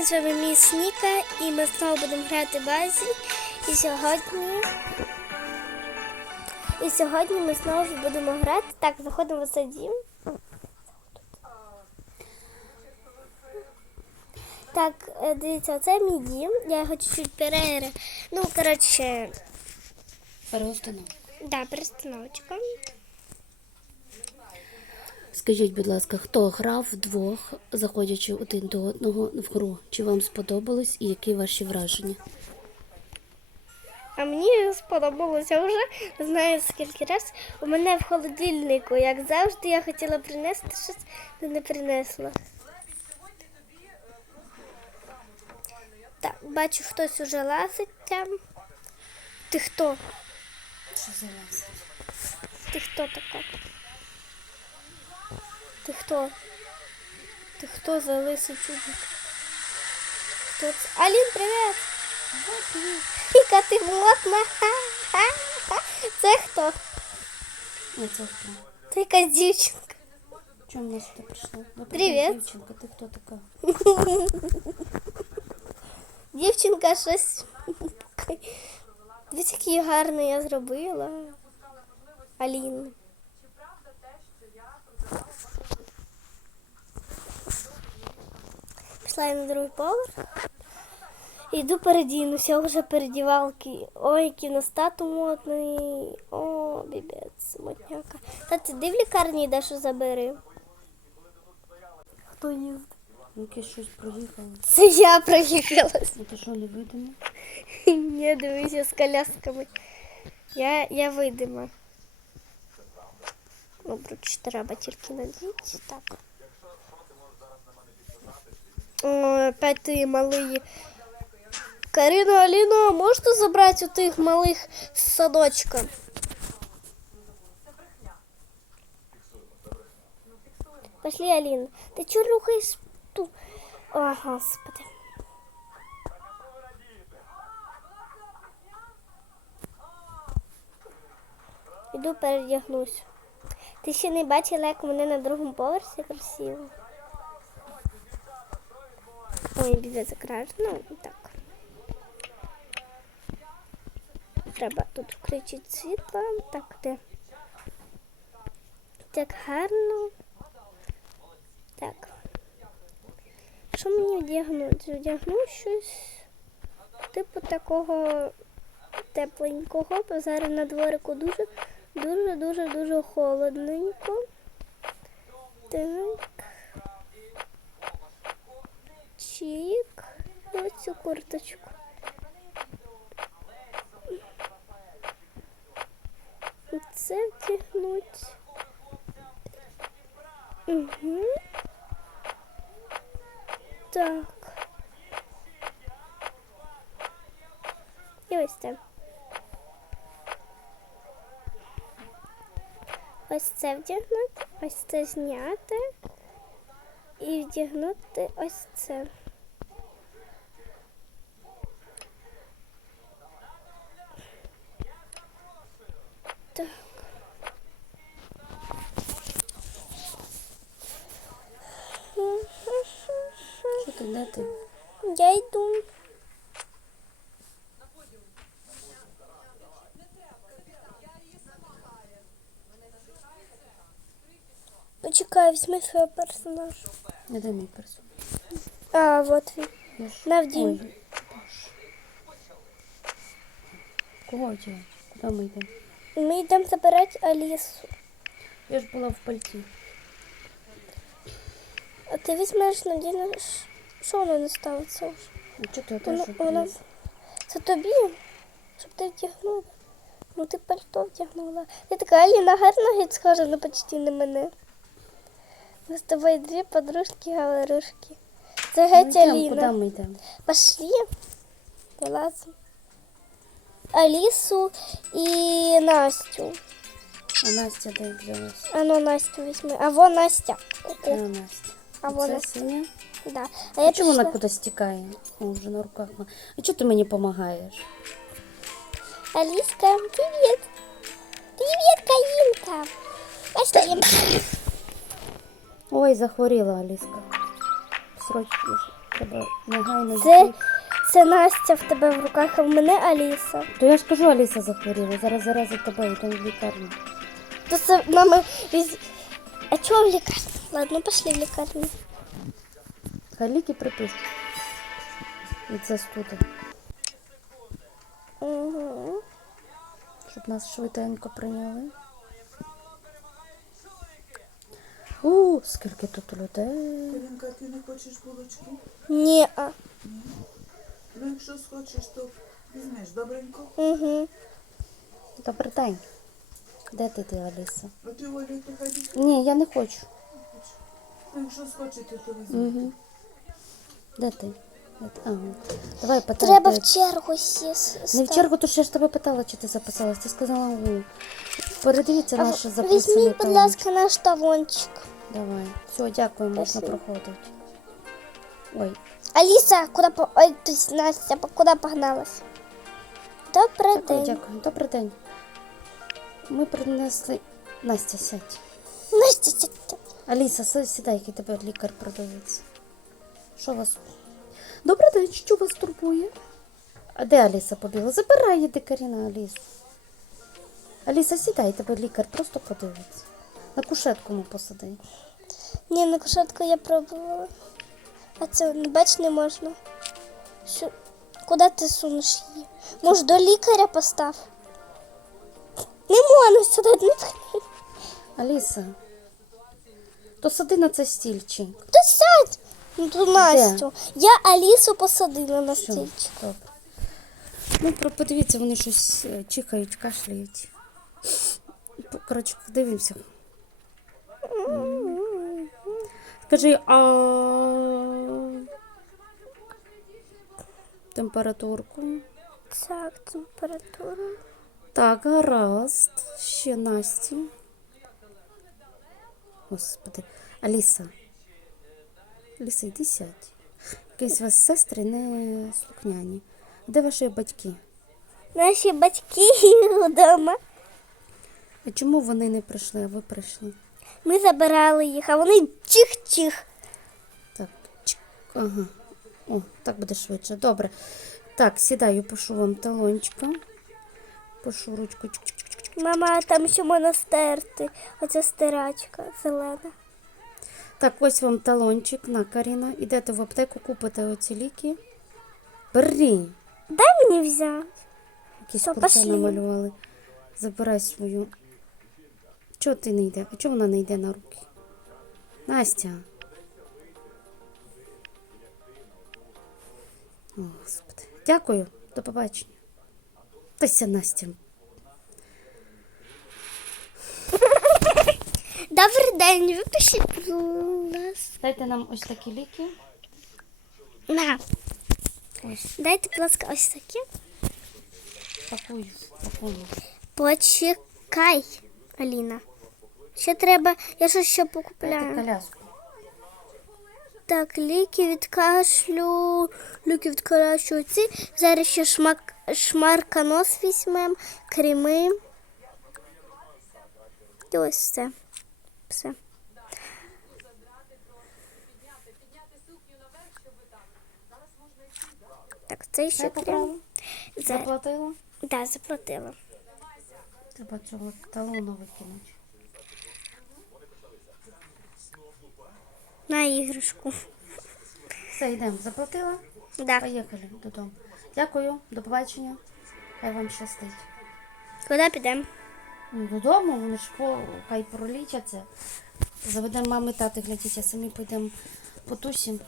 З вами міс Ніка і ми знову будемо грати базі. І сьогодні. І сьогодні ми знову будемо грати. Так, заходимо в цей дім. Так, е, дивіться, це мій дім. Я його чуть-чуть пере... Ну, коротше, Переустанов. да, перестановочка. Скажіть, будь ласка, хто грав вдвох, заходячи один до одного в гру? Чи вам сподобалось і які ваші враження? А мені сподобалося вже знаю скільки раз. У мене в холодильнику, як завжди, я хотіла принести щось, але не принесла. Так, бачу, хтось уже лазить там. Ти хто? Що за вас? Ти хто така? Ти хто? Ти хто за лисий чудик? Хто це? Алін, привіт! Яка ти модна! Це хто? А це хто? Це якась дівчинка. Чому вона сюди прийшла? Добрий Привіт. день, Дівчинка, ти хто така? Дівчинка щось. Дивіться, який гарний я зробила. Алін. Пішла я на другий поверх. Іду передінуся, вже передівалки. Ой, кіностату модний. О, бібець, модняка. Та ти де в лікарні йдеш забери. Хто їздить? Яке щось проїхало. Це я проїхалась. Ну то що, не видимо? Ні, дивися з колясками. Я, я видима. Обруч треба тільки надіти. Так. О, опять ти малий. Карина, Аліна, можете забрати у тих малих з садочка? Пошли, Аліна. Ти чого рухаєш ту? О, господи. Іду передягнусь. Ти ще не бачила, як мене на другому поверсі красиво. Ой, біде закраж. Ну, так. Треба тут включити світло. Так, де? Так гарно. Так. Що мені вдягнути? Вдягну щось типу такого тепленького, бо зараз на дворику дуже, дуже, дуже, дуже холодненько. Так. Чик. Ось цю курточку. Це втягнуть. Угу. Так. І ось це. Ось це вдягнути, ось це зняти і вдягнути ось це. Що ти, де ти? Я йду. Почекай, візьми свого персонажа. Не де мій персон. А, вот він. Я ж... Навдій. Ой, Боже. Кого одягати? Куди ми йдемо? Ми йдемо забирати Алісу. Я ж була в пальті. А ти візьмеш надінеш. Що воно не ставиться вже? Ну, ти теж воно... Це тобі, щоб ти вдягнула. Ну ти пальто вдягнула. Ти така Аліна гарна геть схожа на почти на мене. Ми з тобою дві подружки-говорушки. Це Ну, геть Аліна. Куди ми йдемо? Пошли. Вилазимо. Алісу і Настю. А Настя де взялась? А ну Настю візьми. А вон Настя. А, Настя. А Це Настя. Да. А я чому вона пішла. кудись тікає? О, вже на руках. А чого ти мені допомагаєш? Алиска, привет. Привет, Каинка. Пошли. Ой, захворіла Аліска. Срочно Треба негайно Це, це Настя в тебе в руках, а в мене Аліса. То я ж кажу, Аліса захворіла. Зараз заразить тебе йдемо в лікарню. То це мама віз... А чого в лікарню? Ладно, пошли в лікарню. Ліки припишуть. Від застуди. Угу. Щоб нас швиденько прийняли. У, скільки тут людей. Іринка, ти не хочеш булочки? Ні, а. Ну, якщо схочеш, то візьмеш, добренько. Угу. Добрий день. Де ти, ти, Аліса? А ти то хай візьмеш. Ні, я не хочу. Ну, якщо схочете, то візьмете. Угу. Де ти? Де ти? Ага. Давай питай. Треба в чергу сісти. Не в чергу, то що я ж тебе питала, чи ти записалась. Ти сказала у. Передивіться А наше записане Візьміть, будь ласка, наш талончик. Давай. Все, дякую, можна Спасибо. проходити. Ой, Аліса, куди по... Ой, есть Настя, по- куди погналась? Добрий дякую, день. дякую. Добрий день. Ми принесли. Настя, сядь. Настя, сядьте. Аліса, сі- сідай, який тебе лікар продивиться. Що вас? Добрий день, що вас турбує? А де Аліса побігла? Забирай її Каріна Алісу. Аліса, сідай, тебе лікар просто подивиться. На кушетку му посади. Ні, на кушетку я пробувала. А це, бач, не можна. Що? Куди ти сунеш її? Може, до лікаря постав? Не можна сюди не. Аліса, то сади на цей стільчик. То сядь. Ну, Настю. Я Алісу посадила на стільчик. Добре. Ну, про- подивіться, вони щось е, чихають, кашляють. П- Коротше, подивимося. М. Скажи, а температурку. Так, температура. Так, гаразд. Ще Насті. Господи. Аліса. Аліса, йди сядь. Якісь у вас сестри не слухняні. Де ваші батьки? Наші батьки вдома. А чому вони не прийшли, а ви прийшли? Ми забирали їх, а вони чих-чих. Так, чик, ага. О, так буде швидше. Добре. Так, сідаю, пишу вам талончика. Пишу ручку. Мама, там ще можна стерти. Оця стирачка зелена. Так, ось вам талончик на Каріна. Ідете в аптеку, купите оці ліки. Бери. Дай мені взяти. Якісь Все, курси намалювали. Забирай свою. Чого ти не йде? А чого вона не йде на руки? Настя. О, Господи. Дякую. До побачення. Тася Настя. Добрий день, випишіть, ласка. Дайте нам ось такі ліки. На, Ось дайте, будь ласка, ось такі. пакую. пакую. Почекай, Аліна. Ще треба, я щось ще Дайте покупляю. коляску. Так, ліки від кашлю, ліки від кашлю ці. Зараз ще шмак, шмарканос візьмемо, креми. І ось все. Все. Так, це ще поправила? За... Заплатила? Да, заплатила. Треба цього талону викинути. На іграшку. Все, йдемо. Заплатила? Да. Поїхали додому. Дякую, до побачення. Хай вам щастить. Куди підемо? Додому, вони ж по, хай пролічаться. Заведемо мами тати, глядіть, а самі підемо потусимо.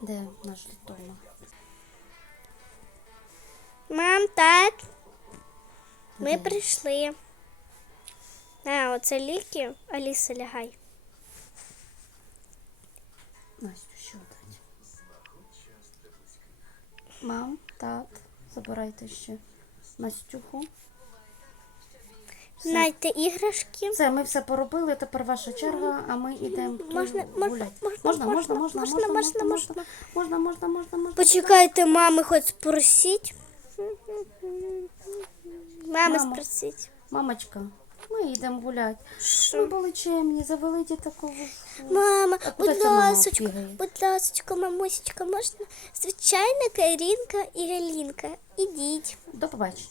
Де наш дома? Мам, так. Ми Де? прийшли. А, оце ліки. Аліса, лягай. Настю, що дати? Мам, тат, забирайте ще Настюху. Знайте іграшки. Все, ми все поробили, тепер ваша черга, а ми йдемо Можна- можна- можна, можна, можна, можна, можна, можна, можна, можна, можна, можна. Почекайте, мами хоч спросіть. Мами Мамо. спросіть. Мамочка, Ми йдемо гуляти. Що? Ми були чемні, завели дітакову. Мама, А куди будь це мама ласочка, бігає? будь ласочка, мамусечка, можна? Звичайна Карінка і Галінка. Ідіть. До побачення.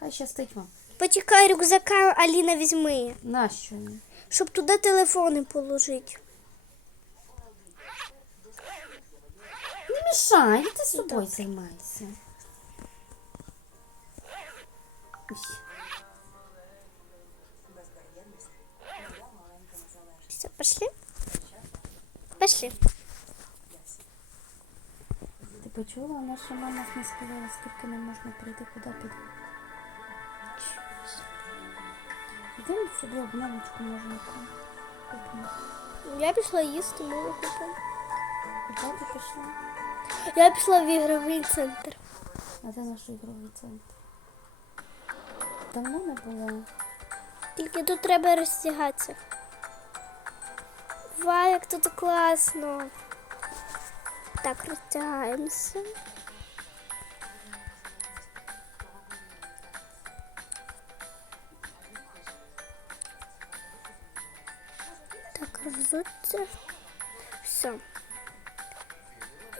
Хай щастить вам. Почекай рюкзака, Аліна візьми, Нащо? щоб туди телефони положити. Не мішай, ти з собою займайся. Все, пошли? Пошли. Ти почула, наша мама не сказала, скільки не можна прийти, куди піде. Йдемо собі обновочку можна купимо. Я пішла їсти молоко. Куди ти пішла? Я пішла в ігровий центр. А де наш ігровий центр? Давно не було. Тільки тут треба розтягатися. Вау, як тут класно. Так, розтягаємося. Взуться. Все.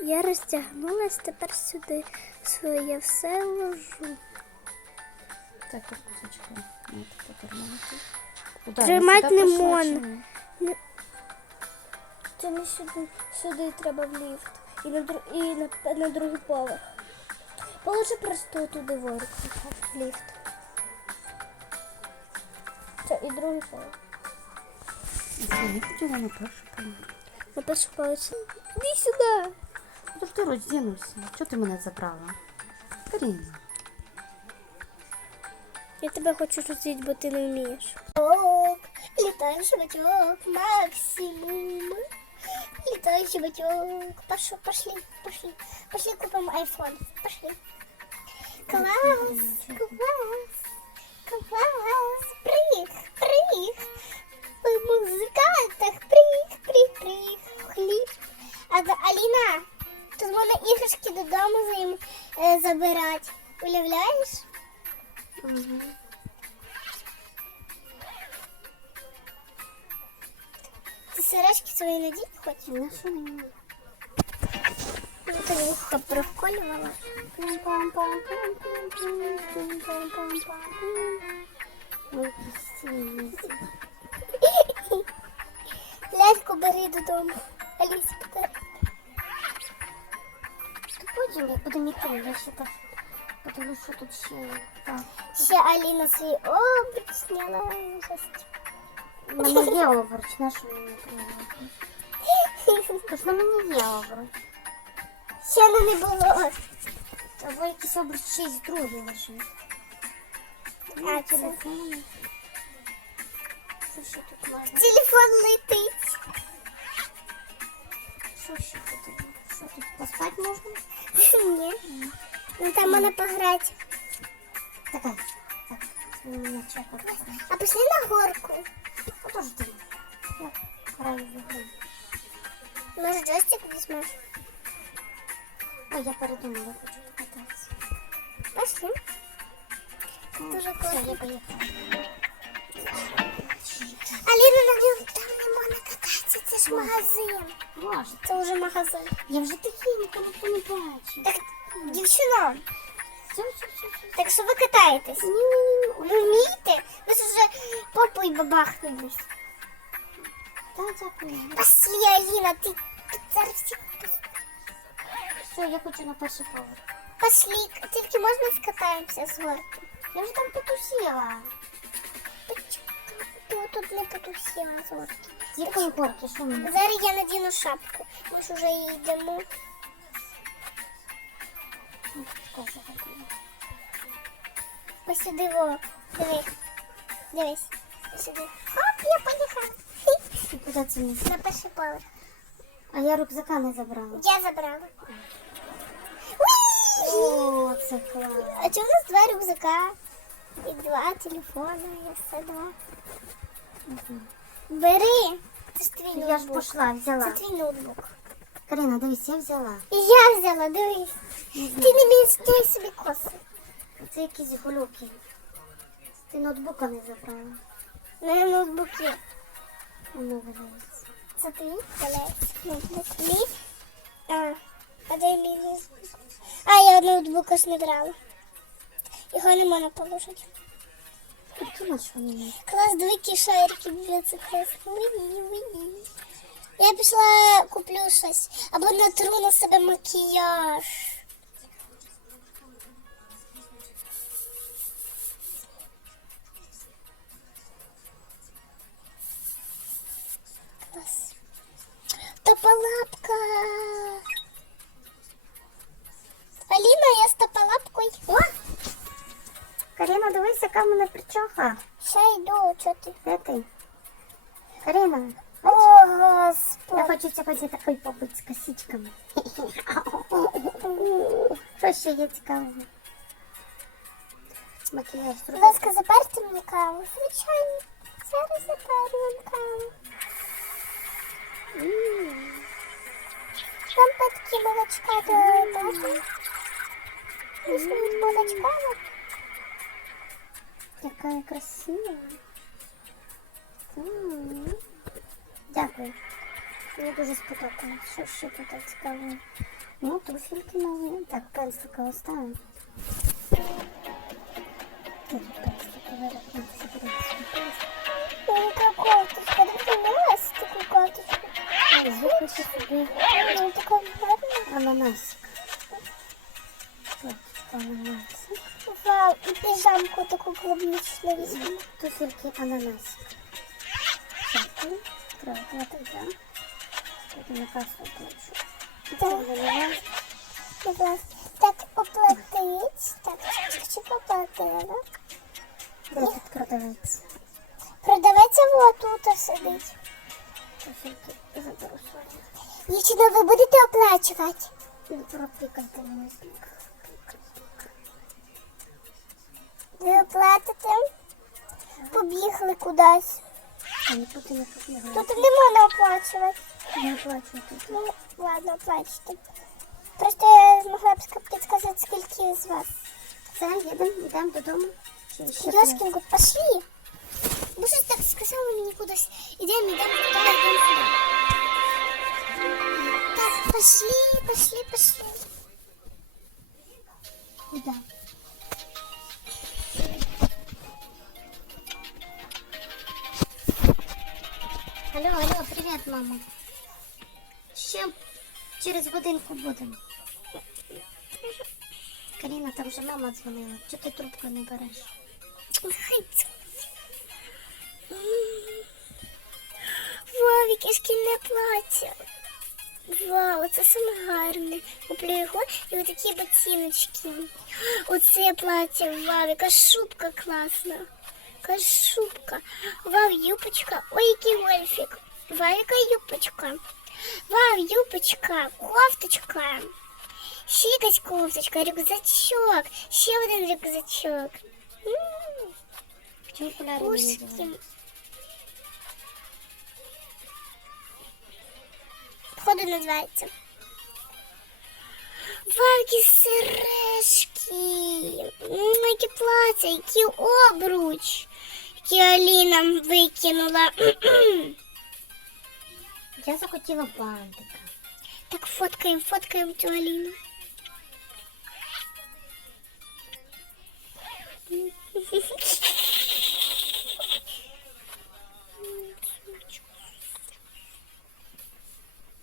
Я розтягнулась, тепер сюди своє все ложу. Так, як кусочки. Ну, Я сюди не можна. Це не сюди, сюди треба в ліфт. І на, дру- і на, на другий поверх. Положи просто туди ворог в ліфт. Це і другий поверх. А що, я хотіла на першу поверх. На перший поверх. Іди сюди. Подожди, роздінуся. Чого ти мене забрала? Каріна. Я тебе хочу роздіти, бо ти не вмієш. Ок, літаючий батьок, максимум. Літаючий батьок. Пошли, пошли, пошли. Пошли купим айфон. Пошли. Клас, клас, клас. Прыг, прыг В музикантах прыг, прыг, прыг. Хліб. А за- Аліна, тут можна іграшки додому за їм е, забирати. Уявляєш? Ти сережки свої надіть хочеш? Ну, що ні? Ну, то я провколювала. Ляльку бери додому. Алісі, питай. Потім я буду мікро вішати, тому що тут ще так. Ще Аліна свій обруч. Ужас. У мене є обруч, на що мені Тож на мені є обруч. Ще не не було. Або якийсь обруч ще з другий лежить. А, це Телефон. Що тут можна? телефон летить. Що ще тут? Що тут поспати можна? Ні. Ну там можна пограти. Така. Так, у мене. А пішли на горку. Граю в ігру. Може джойстик візьмеш? Ой, я передумала, хочу покататися. Пошли. Дуже Все, класно. Аліна, там не можна кататися, це ж магазин. Можна. Це вже магазин. Я вже тихенько, ніхто не бачить. Так, дівчина, Все, все, все, все. так що ви катаєтесь? Ні, ні, ні. Ви вмієте? Ви ж вже попою бабахнулись. Так, дякую. Пошли, Аліна, ти, ти зараз всіх пос- Все, я хочу на перший поверх. Пошли, тільки можна скатаємося з горки. Я вже там потусила. Ти отут не потусила з горки. Горки? Що мені? Зараз я надіну шапку. Ми ж вже йдемо. Ось сюди во. Дивись. Дивись. Ось Сюди. Хоп, я поїхала. І куди це місце? На перший поверх. А я рюкзака не забрала. Я забрала. О, це клас. А чому у нас два рюкзака? І два телефони, і все два. Бери. Це ж твій Я ж ноутбук. пішла, Це взяла. твій ноутбук. Карина, дивись, я взяла. І я взяла, дивись. Ти не мінстуй собі коси. Це якісь глюки. Ти ноутбука не забрала. На ноутбуке. Воно валяється. Це твій? Валяється. Ноутбук. Мій? А, а де мій ноутбук? А, я ноутбука ж не брала. Його не можна положити. Клас, дві шарики б'ється уї. Я пішла куплю щось. Або натру на себе макіяж. Причоха. ще йду, чого ти? Де ти? Каріна, О, я Господи. хочу сьогодні такий побути з косичками. Що ще є цікавого? Макіяж Будь ласка, запарте мені каву. Звичайно. Зараз запарю вам каву. Там такі молочка до бачите? Візьміть молочка. Яка красива. М. Дякую. Мені дуже сподобалось. Що ще тут цікавого? Ну, туфельки нові. Так, пензлика оставимо. Де тут пензлики? Верхнутися подивитися. Ну, яка кофточка. Дивіться, у нас таку кофточку. Звикли собі Ну, така гарна. ананасик. Тут ананасик. Вау, і піжамку таку клубничну візьму. Туфельки ананасик. Дякую. Правда, так, да. Тут на касу оплачу. Так. Будь ласка. Так, оплатить. Так, чик-чик оплатила. Де тут продавець? Продавець вот тут сидить. Туфельки заберу свої. Дівчина, ви будете оплачувати? Ну, пропікайте мене Ви оплатите? Побігли кудись. Тут не можна оплачувати. Не оплачу тут. Ну, ладно, оплачте. Просто я змогла б підказати, скільки з вас. Все, їдемо, йдемо додому. Йошкінку, пошли. Ви щось так сказали мені кудись. Ідемо, ідемо туди, йдемо сюди. Так, пошли, пошли, пошли. Куди? Мама. Ще через годинку будемо. Каріна, там вже мама дзвонила. Чого ти трубку не береш? Хай. Вау, яке шкільне плаття. Вау, це саме гарне. Куплю його і отакі ботиночки. Оце плаття, вау, яка шубка класна. Яка шубка. Вау, юбочка. Ой, який гольфик. Вау, яка юбочка. Вау, юбочка, кофточка. Ще якась кофточка, рюкзачок. Ще один рюкзачок. М. Чому окуляри не Ушки. надіваєш? Походу називається. Вау, які сережки. М, Які плаття, які обруч. Які Аліна викинула. Я захотіла бантика. Так, фоткаємо, фоткаємо цю Аліну.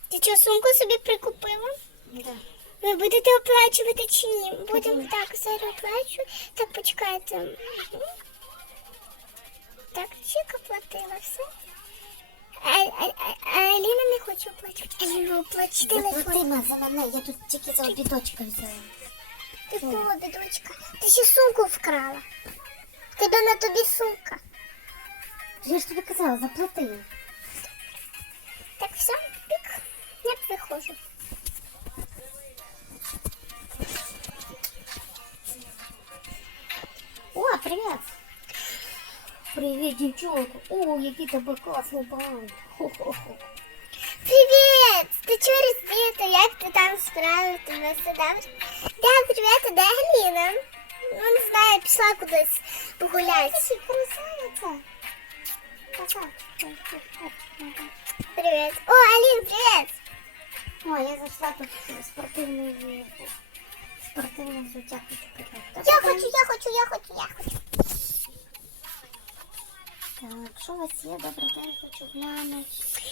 Ти що, сумку собі прикупила? Да. Ви будете оплачувати чи ні? Будемо так, зараз оплачу. Так, почекайте. Мгм. Так, чек оплатила все. А, а, а, а Аліна не хоче оплачувати. Аліна, оплачте телефон. Заплатима за мене, я тут тільки за обідочка взяла. Ти хто, дочка? Ти ще сумку вкрала. Ти до на тобі сумка. Я ж тобі казала, заплати. Так, все, пік. Я виходжу. О, привіт! Привіт, дівчонка. О, який тебе класний банк. Хо-хо-хо. Привіт! Ти через світу, як ти там справив? Тебе все добре? Да, привіт, а де Галіна? Ну, не знаю, пішла кудись погуляти. Ти красавиця. Привет. О, Алин, привет. О, я зашла тут спортивний спортивне взуття хочу придбати. Я хочу, я хочу, я хочу, я хочу. Так, що у вас є? Добрий день, хочу глянути.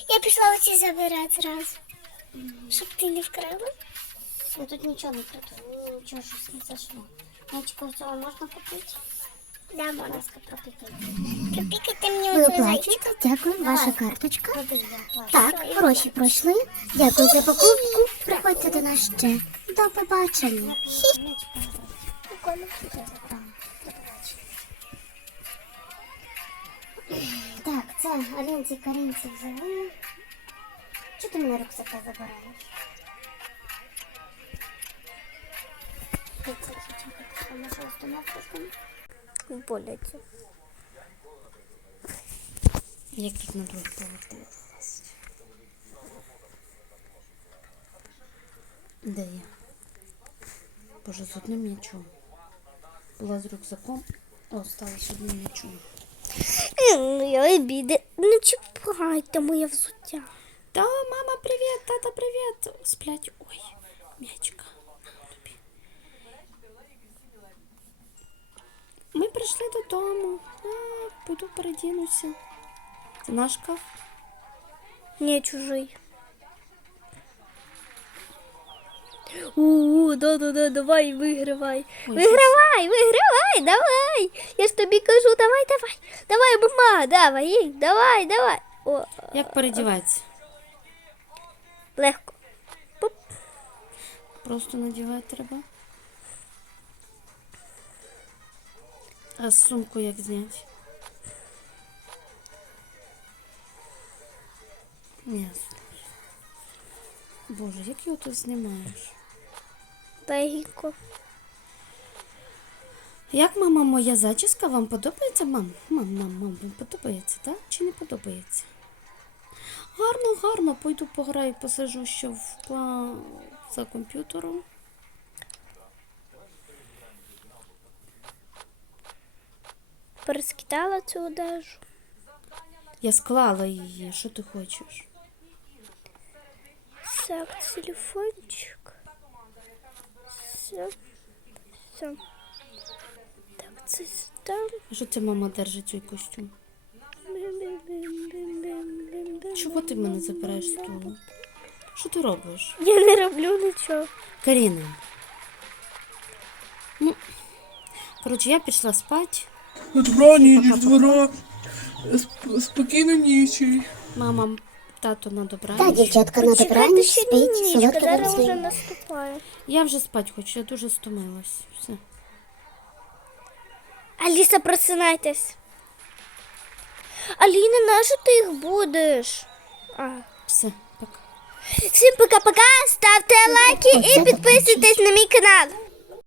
Я пішла оці забирати зразу. Щоб ти не вкрала. Я тут нічого не краду, нічого щось не зайшло. Мячика цього можна купити? Да, можна. Будь ласка, пропікайте. Пропікайте мені Ви оцей оплачуєте? зайчик. Дякую, ваша карточка. Я плачу. Так, Все, я гроші пройшли. Дякую за покупку. Приходьте до нас ще. До побачення. Прикольно. Так, це Алінці Карінці взяли. Чого ти мене рюкзака забираєш? Боляться. Як тут на другий поверх? Де я? Боже, з одним м'ячом. Була з рюкзаком, а осталась одним м'ячом. Ну, я обіди. Не чіпайте моє взуття. Та, мама, привіт, тата, привіт. Сплять. Ой, м'ячка. На тобі. Ми прийшли додому. А, піду передінуся. Це наш шкаф. Не чужий. У, да, да, да, давай, вигравай. Ой, вигравай, вигравай, давай. Я ж тобі кажу, давай, давай. Давай, мама, давай, давай, давай. О, Як передіватися? легко. Просто надівати треба. А сумку як зняти? Ясно. Боже, як його тут знімаєш? Легенько. Як мама моя зачіска вам подобається? Мам, мам, мам, мам, вам подобається, так? Чи не подобається? Гарно, гарно, пойду пограю, посажу ще в за комп'ютером. Перескидала цю одежу. Я склала її, що ти хочеш? Так, телефончик. Все. Все. Так, це там. А що це мама держить цей костюм? Чого ти мене забираєш з столу? Що ти робиш? Я не роблю нічого. Каріна. Ну, коротше, я пішла спати. Добраніч, двора. Сп- Спокійно нічі. Мама, тато на Та, дівчатка, на добраніч, ще спіть, солодкого зараз вже сну. наступає. Я вже спати хочу, я дуже стомилась. Все. Аліса, просинайтесь. Аліна, на ти їх будеш? А. Все, пока. Всім пока-пока, ставте лайки і підписуйтесь на мій канал.